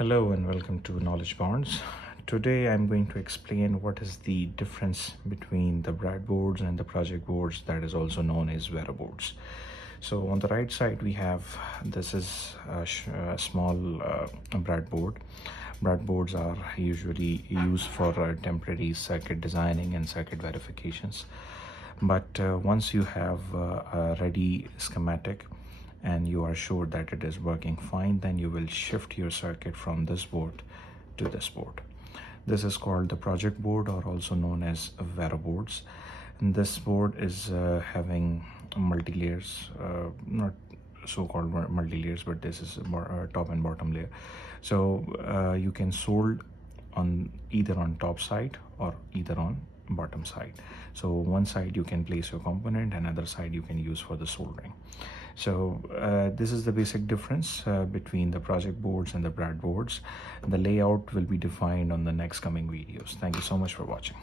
Hello and welcome to KnowledgeBonds. Today I'm going to explain what is the difference between the breadboards and the project boards, that is also known as Vero boards. So on the right side we have, this is a small breadboard. Breadboards are usually used for temporary circuit designing and circuit verifications. But once you have a ready schematic and you are sure that it is working fine, then you will shift your circuit from this board to this board. This is called the project board, or also known as Vero boards. And this board is having multi-layers, not so-called multi-layers, but this is more top and bottom layer. So you can solder on either on top side or either on bottom side. So one side you can place your component, and other side you can use for the soldering. So this is the basic difference between the project boards and the breadboards. The layout will be defined on the next coming videos. Thank you so much for watching.